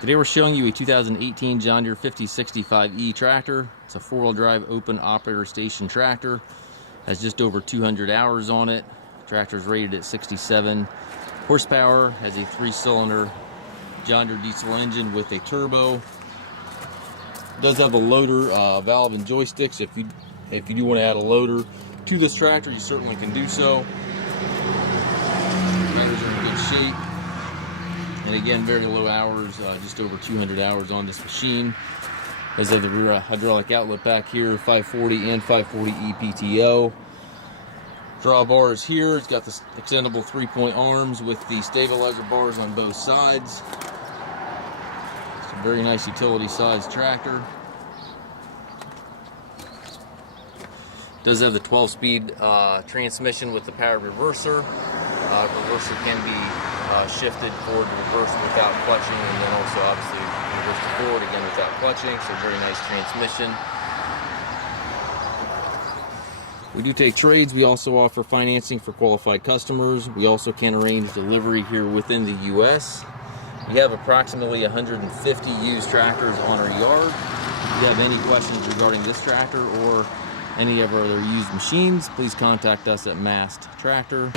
Today we're showing you a 2018 John Deere 5065E tractor. It's a four-wheel drive open operator station tractor. Has just over 200 hours on it. Tractor is rated at 67 horsepower. Has a 3-cylinder John Deere diesel engine with a turbo. Does have a loader valve and joysticks. If you do want to add a loader to this tractor, you certainly can do so. Tires are in good shape. And again, very low hours, just over 200 hours on this machine. As I have the rear hydraulic outlet back here, 540 and 540E PTO. Drawbar is here. It's got the extendable 3-point arms with the stabilizer bars on both sides. It's a very nice utility sized tractor. Does have the 12-speed transmission with the powered reverser. Reverser can be shifted forward to reverse without clutching, and then also obviously reverse to forward again without clutching. So very nice transmission. We do take trades. We also offer financing for qualified customers. We also can arrange delivery here within the U.S. We have approximately 150 used tractors on our yard. If you have any questions regarding this tractor or any of our other used machines, please contact us at Mast Tractor.